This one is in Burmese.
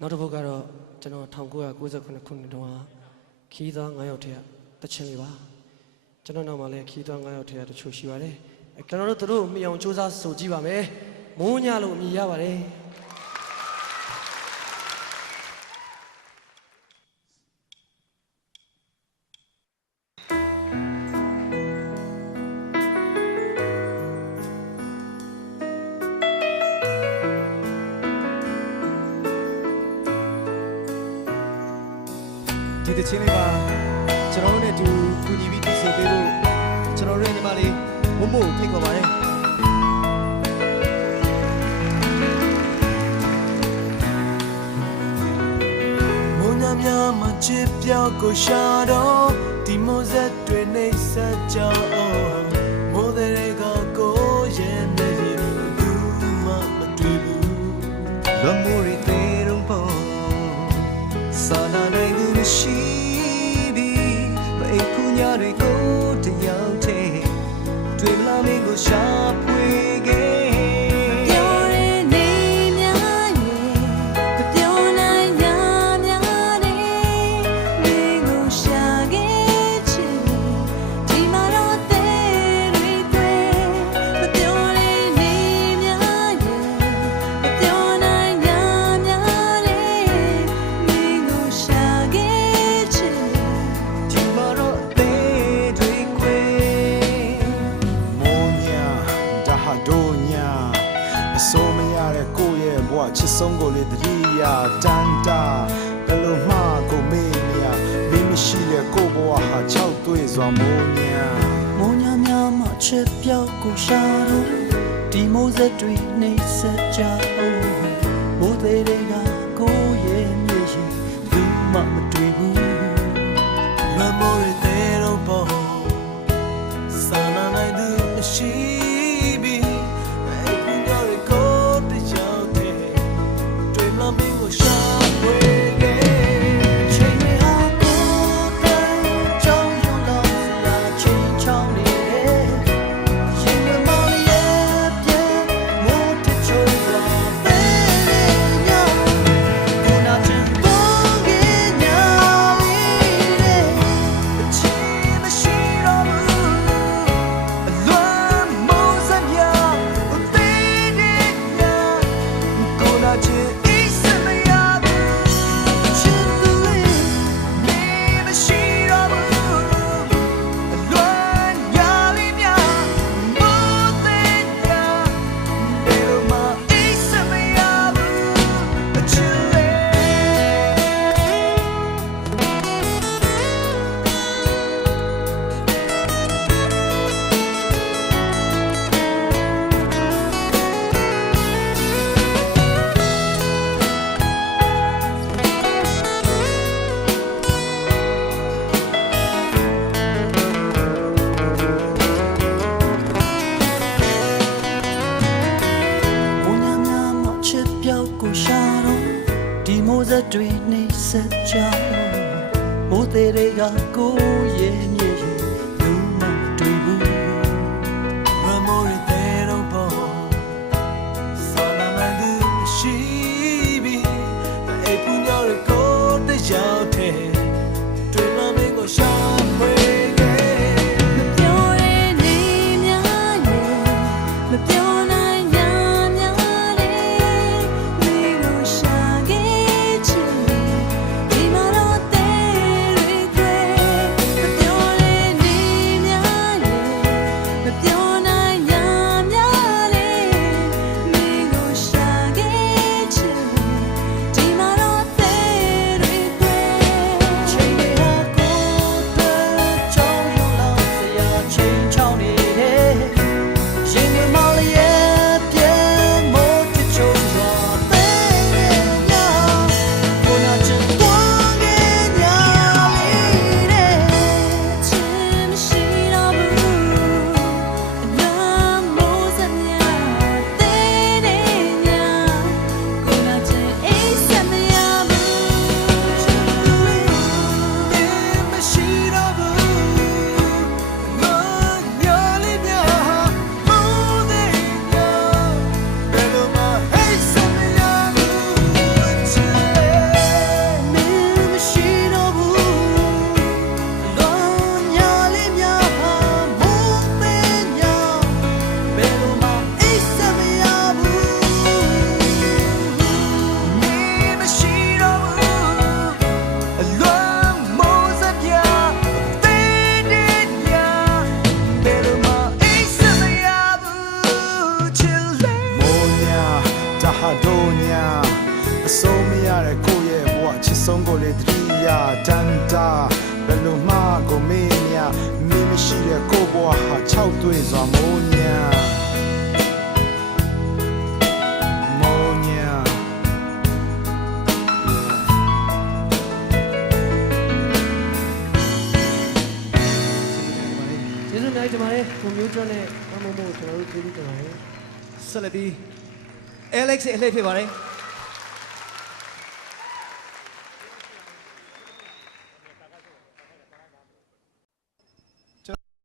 နောက်တစ်ပုဒ်ကတော့ကျွန်တော်1998ခုနှစ်တုန်းကခီးသား9ယောက်တည်းကတချင်လေးပါကျွန်တော်နောက်မှာလည်းခီးသား9ယောက်တည်းကတချို့ရှိပါတယ်အဲကျွန်တော်တို့သူတို့ကိုမြင်အောင်စူးစမ်းဆိုကြည့်ပါမယ်မိုးညလို့အမြင်ရပါတယ် ဒီတချင်းလေးပါကျွန်တော်တို့နဲ့အတူကူညီပြီးတည်ဆိုပေးဖို့ကျွန်တော်တို့ရဲ့ညီမလေးမမို့ကိုဖိတ်ခေါ်ပါတယ်မုံညာများမှချစ်ပြောက်ကိုရှာတော့ဒီမိုးဆက်တွေနေဆက်ကြောင်းမိုးတွေကကိုရဲ့မျက်ရည်ဘူးမှမတွေ့ဘူးလွ တွေကိုတယောက်တည်းတွေ့လာမင်းကိုရှာဖွေ အစိုးမရတဲ့ကိုယ့်ရဲ့ဘဝချစ်ဆုံးကိုလေတတိယတန်တာဘယ်လိုမှကိုမေ့မရမင်းမရှိတဲ့ကိုယ့်ဘဝဟာ၆တွေ့စွာမိုးညာမုံညာများမှချစ်ပြောက်ကိုရှာတော့ဒီမိုးစက်တွေနှိမ့်ဆက်ကြအောင်မိုးသေးတွေကကိုယ့်ရဲ့မြေရင်ဘူးမှမ ရှာတော့ဒီမိုးစက်တွေနှိမ့်ဆက်ကြမိုးသေးတွေကကိုယ့်ရဲ့မြေရ လေတတိယတန်တာဘယ်လိုမှကိုမင်းညာမင်းမရှိတဲ့ကိုယ့်ဘဝဟာ၆တွေ့စွာမိုးညာမိုးညာကျေးဇူးအများကြီးတင်ပါတယ်ကိုမျိုးကျွန်းနဲ့မမမို့ကျွန်တော်တို့ကျေးဇူးတင်ပါတယ်ဆက်လက်ပြီး Alex ရဲ့အလှည့်ဖြစ်ပါတယ်